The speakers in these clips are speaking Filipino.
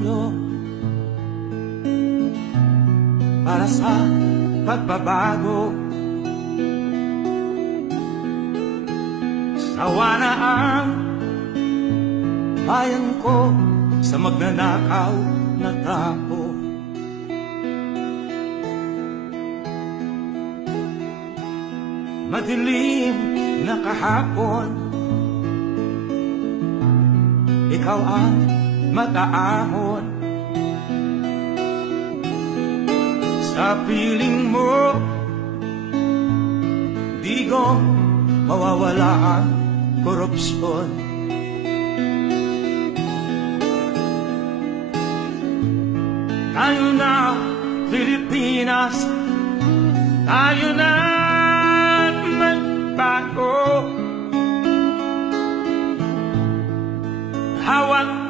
ulo. Para sa pagbabago. Sawa na ang bayan ko sa magnanakaw na tapo Madilim na kahapon. Ikaw ang mataahon Sa piling mo Di ko mawawala ang korupsyon. Tayo na Pilipinas. Tayo na magbago. Hawak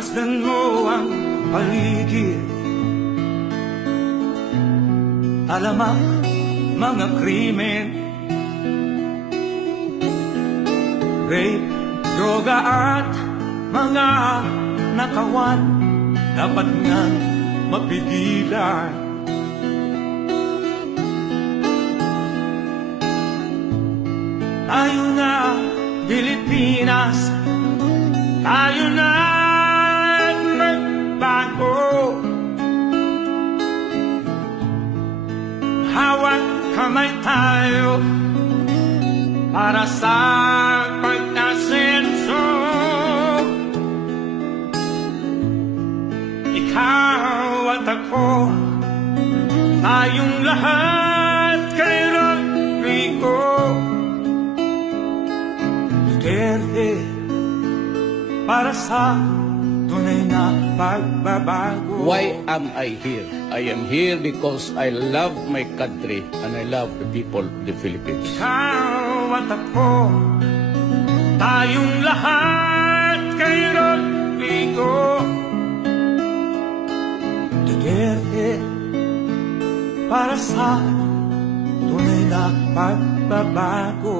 Masdan mo ang paligid. Alamak mga krimen. Rape, droga at mga nakawan. Dapat nga mapigilan. Tayo na Pilipinas. Tayo na kamay tayo Para sa pagkasenso Ikaw at ako Tayong lahat kay Rodrigo. Duterte Para sa tunay na pagbabago Why am I here? I am here because I love my country and I love the people of the Philippines. Ikaw at ako Tayong lahat kay Rodrigo Duterte Para sa tunay na pagbabago